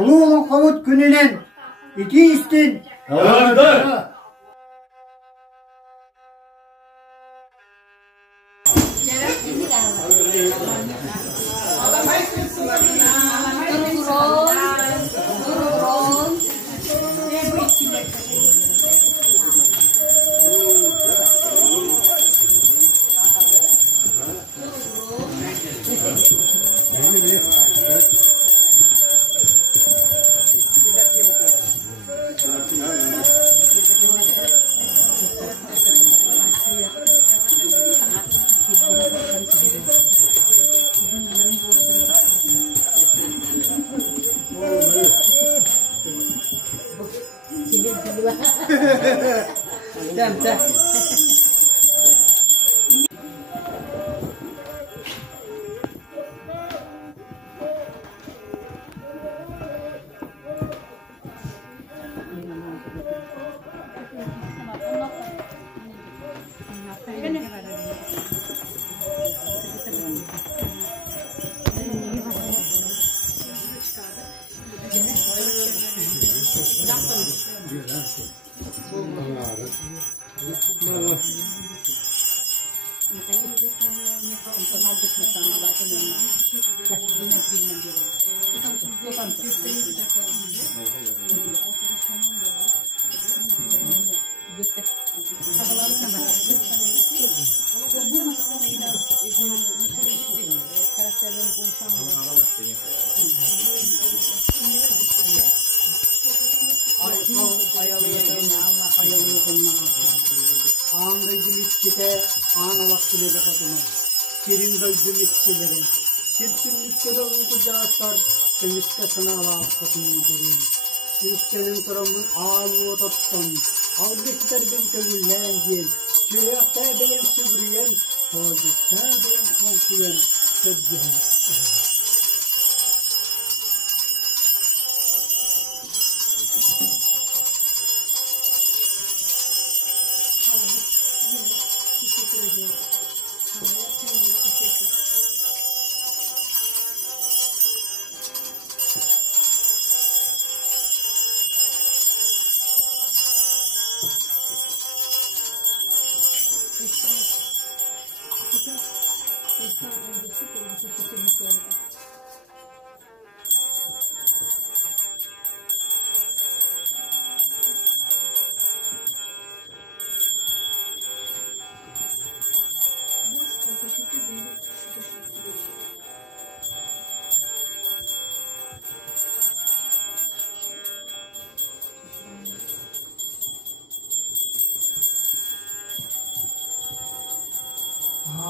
Ulu Kavut gününen iki istin. Havadar.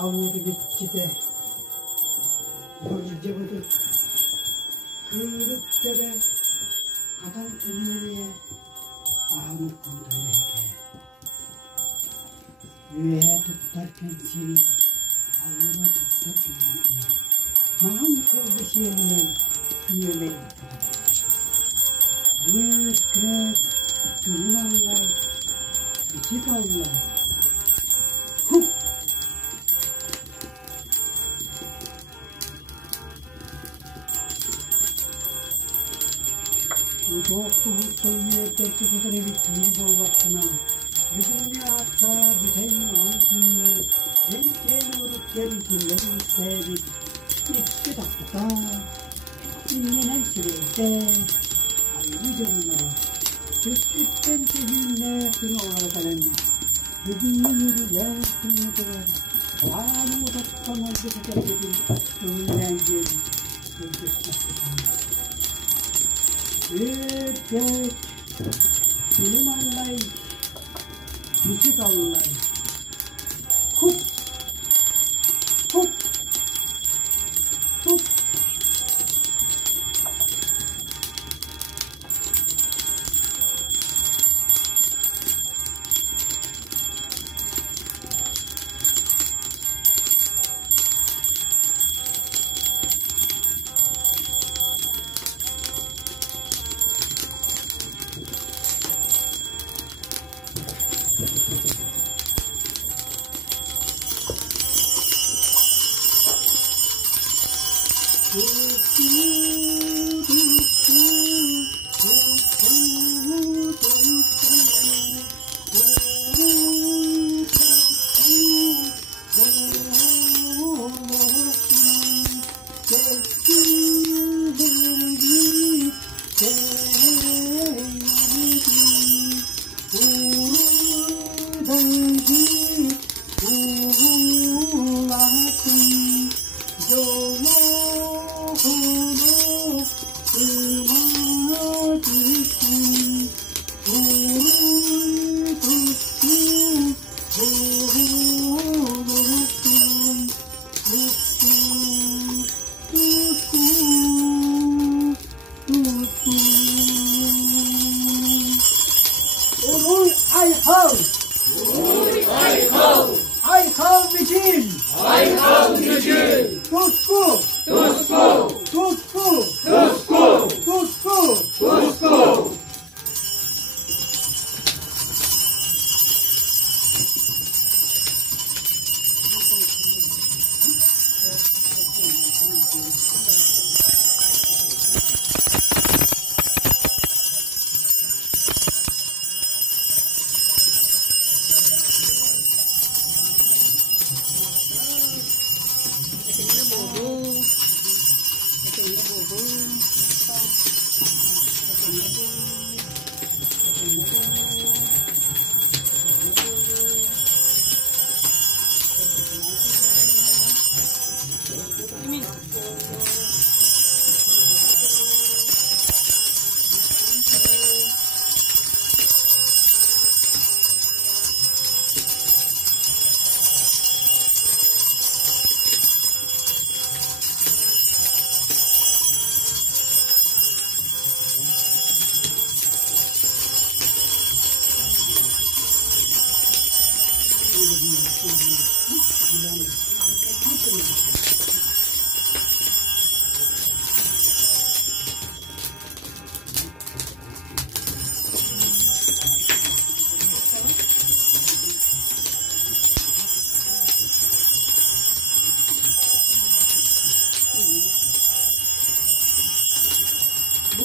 Ağır bitti de Borcu budur Kırık dere Adam tümeriye Ağır kondureke Yüğe tutarken seni Ağıra tutarken Mağam sordu şeyinden Yüğeleri Büyük krep Gülün Allah Küçük Allah Hup Çok söylüyor, teknik olarak bir yol vaktine. Bir dünyada bütün altını, gençken vurup gelişimleri istedik. İki dakikada, dinlenen sürede, ayrıca onlara, sütten sevinle kını olarak alemde. Bugün yürüler kını kadar, ağrı odaklamazdı tekerledim, önünden geldim, Büyük Gülüm Allah'ı Küçük Allah'ı Hup Hup Hup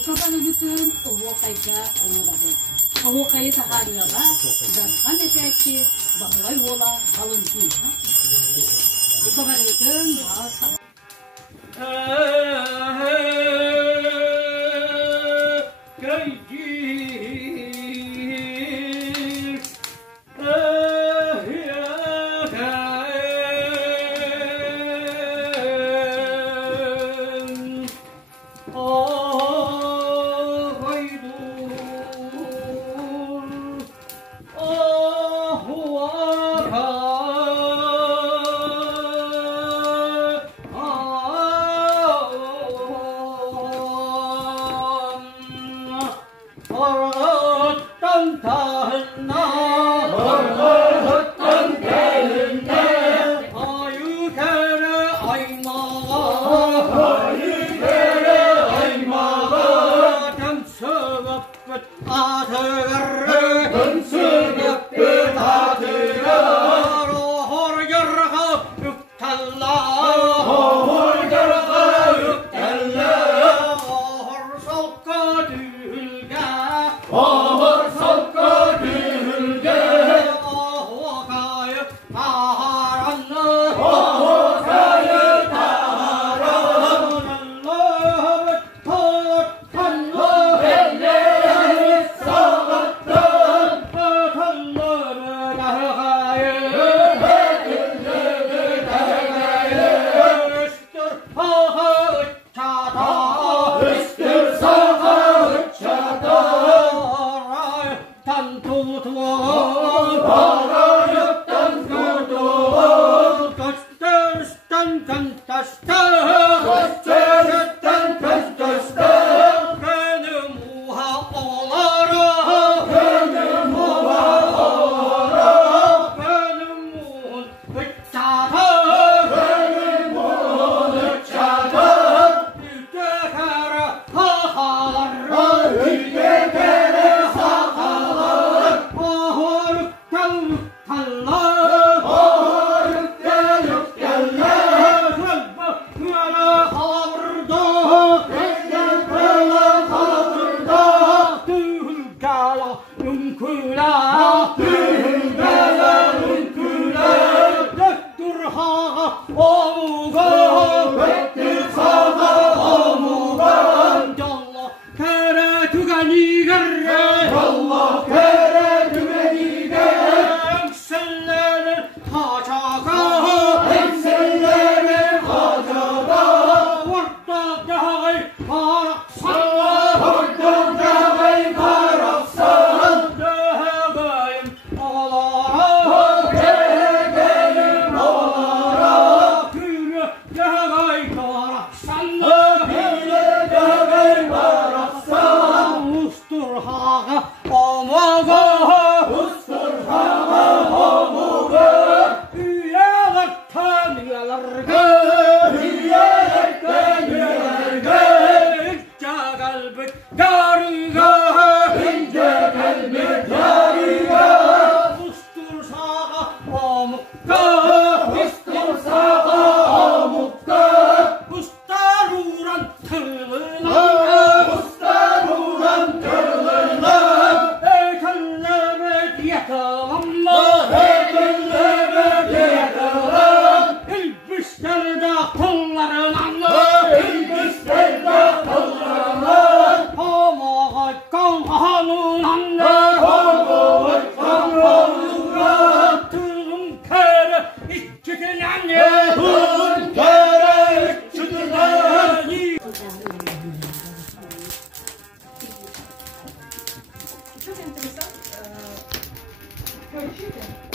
Mustafa bütün Ovokay'da anladım. Ovokay'ı taharıyorlar. Ben ekeki bağlay ola balınçı. Mustafa bütün bağlı.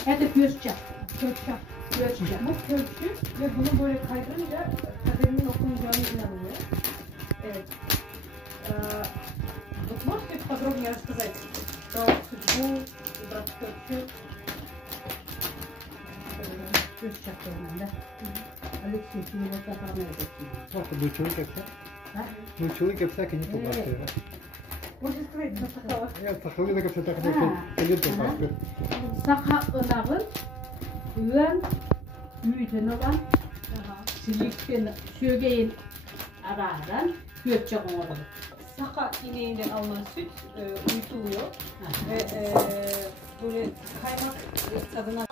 Evet, göççak. Bu kölçü ve bunu böyle kaydırınca kaderimin okunacağına inanılıyor. Evet. Вот можете подробнее рассказать про судьбу брата кölçü? Göççak döneminde. Алексей, ты его так рано Дочурик yapsa? Дочурик yapsa kendi toplattı. Можешь сказать, что сахала? Ya takılıyor da yapsa takılıyor. Kendi toplattı. Sakalıların üyen büyüten olan silikten sögeyin aradan göççak olur. saka ineğinden alınan süt uyutuluyor. Ve böyle kaymak tadına